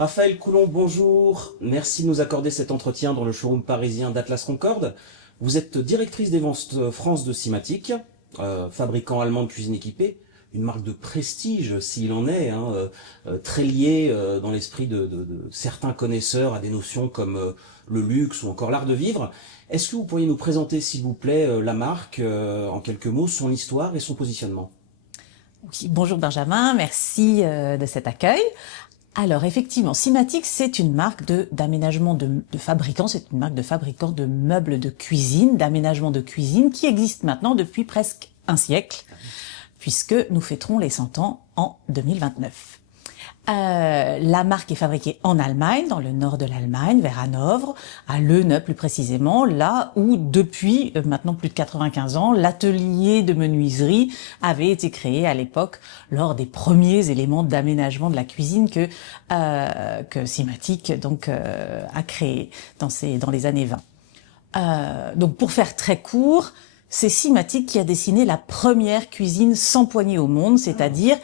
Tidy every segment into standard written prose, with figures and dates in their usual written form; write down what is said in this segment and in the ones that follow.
Raphaël Coulon, bonjour. Merci de nous accorder cet entretien dans le showroom parisien d'Atlas Concorde. Vous êtes directrice des ventes France de Simatic, fabricant allemand de cuisine équipée, une marque de prestige s'il en est, très liée dans l'esprit de certains connaisseurs à des notions comme le luxe ou encore l'art de vivre. Est-ce que vous pourriez nous présenter, s'il vous plaît, la marque, en quelques mots, son histoire et son positionnement? Oui, bonjour Benjamin, merci de cet accueil. Alors effectivement, Simatic, c'est une marque d'aménagement de fabricants, c'est une marque de fabricants de meubles de cuisine, d'aménagement de cuisine qui existe maintenant depuis presque un siècle, puisque nous fêterons les 100 ans en 2029. La marque est fabriquée en Allemagne, dans le nord de l'Allemagne, vers Hanovre, à Leuna plus précisément, là où depuis maintenant plus de 95 ans, l'atelier de menuiserie avait été créé à l'époque lors des premiers éléments d'aménagement de la cuisine que Simatic a créé dans les années 20. Donc pour faire très court, c'est Simatic qui a dessiné la première cuisine sans poignée au monde, c'est-à-dire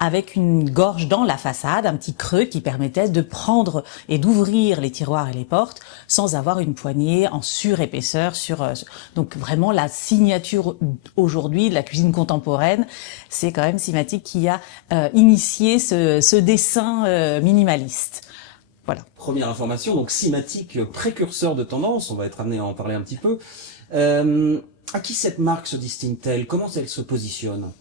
avec une gorge dans la façade, un petit creux qui permettait de prendre et d'ouvrir les tiroirs et les portes sans avoir une poignée en surépaisseur. Donc vraiment la signature aujourd'hui de la cuisine contemporaine, c'est quand même Simatic qui a initié ce dessin minimaliste. Voilà. Première information, donc Simatic, précurseur de tendance, on va être amené à en parler un petit peu. À qui cette marque se distingue-t-elle? Comment elle se positionne?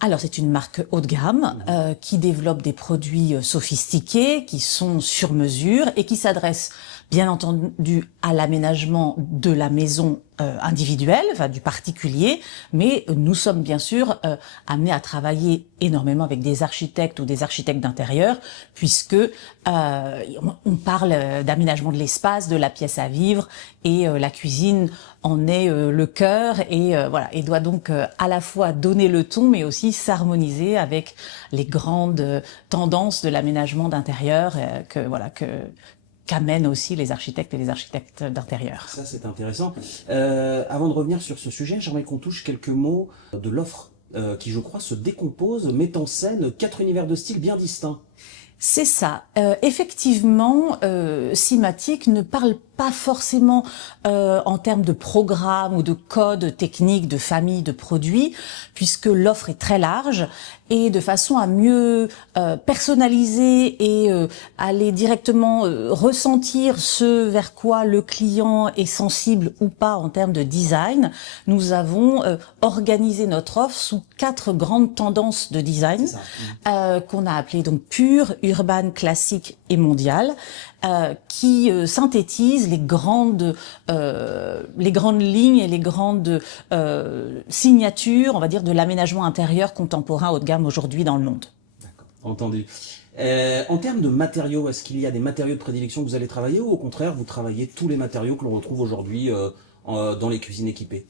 Alors c'est une marque haut de gamme qui développe des produits sophistiqués, qui sont sur mesure et qui s'adressent bien entendu à l'aménagement de la maison individuelle, enfin du particulier, mais nous sommes bien sûr amenés à travailler énormément avec des architectes ou des architectes d'intérieur, puisque on parle d'aménagement de l'espace, de la pièce à vivre, et la cuisine en est le cœur et doit donc à la fois donner le ton, mais aussi s'harmoniser avec les grandes tendances de l'aménagement d'intérieur qu'amènent aussi les architectes et les architectes d'intérieur. Ça, c'est intéressant. Avant de revenir sur ce sujet, j'aimerais qu'on touche quelques mots de l'offre qui, je crois, se décompose, met en scène 4 univers de style bien distincts. C'est ça. Effectivement, Simatic ne parle pas forcément en termes de programme ou de code technique, de famille, de produits, puisque l'offre est très large et de façon à mieux personnaliser et aller directement ressentir ce vers quoi le client est sensible ou pas en termes de design, nous avons organisé notre offre sous 4 grandes tendances de design qu'on a appelées donc pure, urbaine, classique et mondiale. Qui synthétise les grandes lignes et les grandes signatures, on va dire, de l'aménagement intérieur contemporain haut de gamme aujourd'hui dans le monde. D'accord, entendu. En termes de matériaux, est-ce qu'il y a des matériaux de prédilection que vous allez travailler ou au contraire, vous travaillez tous les matériaux que l'on retrouve aujourd'hui dans les cuisines équipées?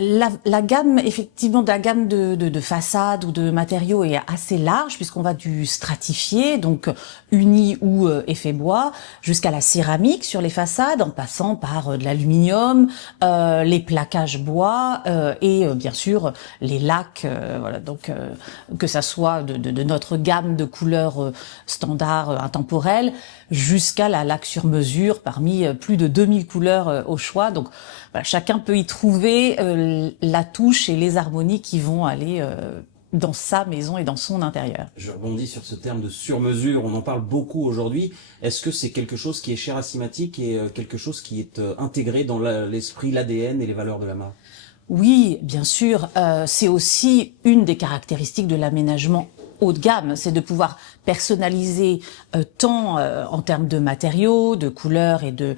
La gamme, effectivement, de la gamme de façades ou de matériaux est assez large puisqu'on va du stratifié, donc uni ou effet bois, jusqu'à la céramique sur les façades, en passant par de l'aluminium, les plaquages bois et bien sûr les lacs. Voilà, donc que ça soit de notre gamme de couleurs standard intemporelles jusqu'à la laque sur mesure parmi plus de 2000 couleurs au choix. Donc voilà, chacun peut y trouver la touche et les harmonies qui vont aller dans sa maison et dans son intérieur. Je rebondis sur ce terme de sur-mesure, on en parle beaucoup aujourd'hui. Est-ce que c'est quelque chose qui est cher à Simatic et quelque chose qui est intégré dans l'esprit, l'ADN et les valeurs de la marque? Oui, bien sûr, c'est aussi une des caractéristiques de l'aménagement haut de gamme, c'est de pouvoir personnaliser tant en termes de matériaux, de couleurs et de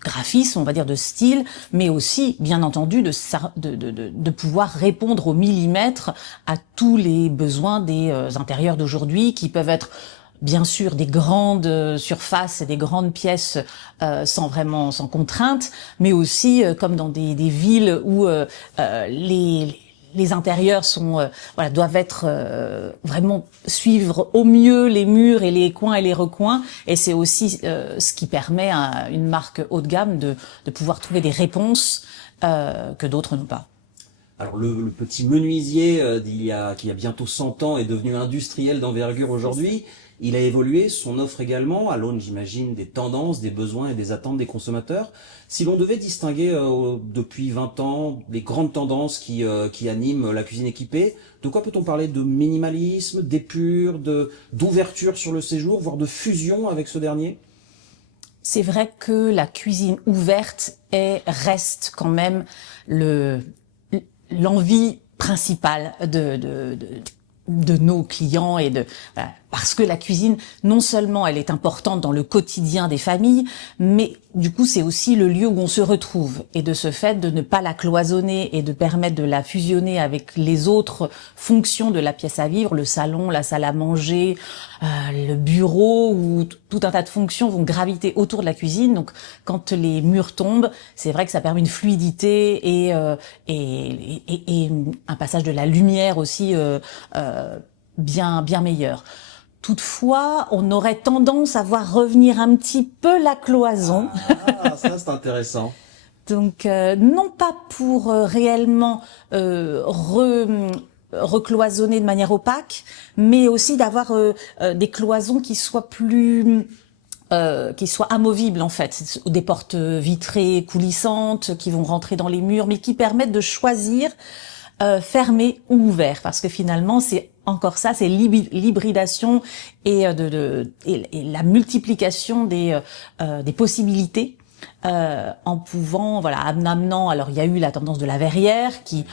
graphisme, on va dire de style, mais aussi, bien entendu, de pouvoir répondre au millimètre à tous les besoins des intérieurs d'aujourd'hui, qui peuvent être bien sûr des grandes surfaces et des grandes pièces sans contrainte, mais aussi comme dans des villes où les intérieurs doivent être vraiment suivre au mieux les murs et les coins et les recoins, et c'est aussi ce qui permet à une marque haut de gamme de pouvoir trouver des réponses que d'autres n'ont pas. Alors le petit menuisier qui a bientôt 100 ans est devenu industriel d'envergure aujourd'hui. Il a évolué, son offre également, à l'aune, j'imagine, des tendances, des besoins et des attentes des consommateurs. Si l'on devait distinguer depuis 20 ans les grandes tendances qui animent la cuisine équipée, de quoi peut-on parler? De minimalisme, d'épure, d'ouverture sur le séjour, voire de fusion avec ce dernier? C'est vrai que la cuisine ouverte reste quand même l'envie principale de nos clients voilà, parce que la cuisine, non seulement elle est importante dans le quotidien des familles, mais du coup c'est aussi le lieu où on se retrouve. Et de ce fait, de ne pas la cloisonner et de permettre de la fusionner avec les autres fonctions de la pièce à vivre, le salon, la salle à manger, le bureau, où tout un tas de fonctions vont graviter autour de la cuisine. Donc quand les murs tombent, c'est vrai que ça permet une fluidité et un passage de la lumière aussi bien meilleur. Toutefois, on aurait tendance à voir revenir un petit peu la cloison. Ah, ça c'est intéressant. Donc, non pas pour réellement recloisonner de manière opaque, mais aussi d'avoir des cloisons qui soient qui soient amovibles en fait, des portes vitrées coulissantes qui vont rentrer dans les murs, mais qui permettent de choisir fermé ou ouvert, parce que finalement c'est encore ça, c'est l'hybridation et la multiplication des possibilités. En pouvant, voilà, en amenant, alors il y a eu la tendance de la verrière qui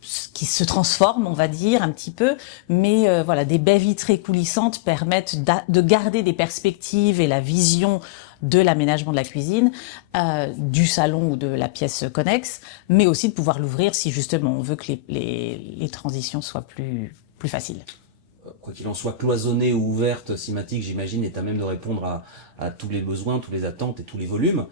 se transforme, on va dire, un petit peu, mais voilà, des baies vitrées coulissantes permettent de garder des perspectives et la vision de l'aménagement de la cuisine, du salon ou de la pièce connexe, mais aussi de pouvoir l'ouvrir si justement on veut que les transitions soient plus faciles. Quoi qu'il en soit, cloisonnée ou ouverte, Simatic, j'imagine, est à même de répondre à tous les besoins, toutes les attentes et tous les volumes.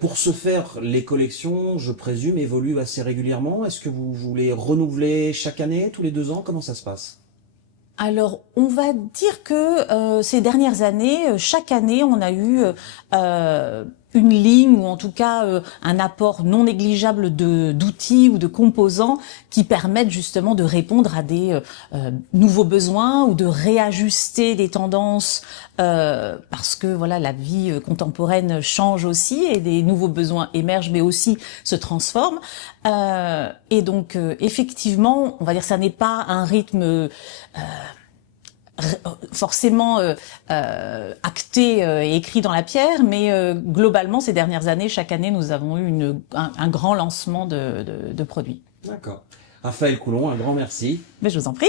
Pour ce faire, les collections, je présume, évoluent assez régulièrement. Est-ce que vous voulez renouveler chaque année, tous les 2 ans? Comment ça se passe? Alors, on va dire que ces dernières années, chaque année, on a eu une ligne ou en tout cas un apport non négligeable d'outils ou de composants qui permettent justement de répondre à des nouveaux besoins ou de réajuster des tendances parce que voilà, la vie contemporaine change aussi et des nouveaux besoins émergent mais aussi se transforment. Et donc effectivement, on va dire ça n'est pas un rythme forcément acté et écrit dans la pierre, mais globalement, ces dernières années, chaque année, nous avons eu un grand lancement de produits. D'accord. Raphaël Coulon, un grand merci. Mais je vous en prie.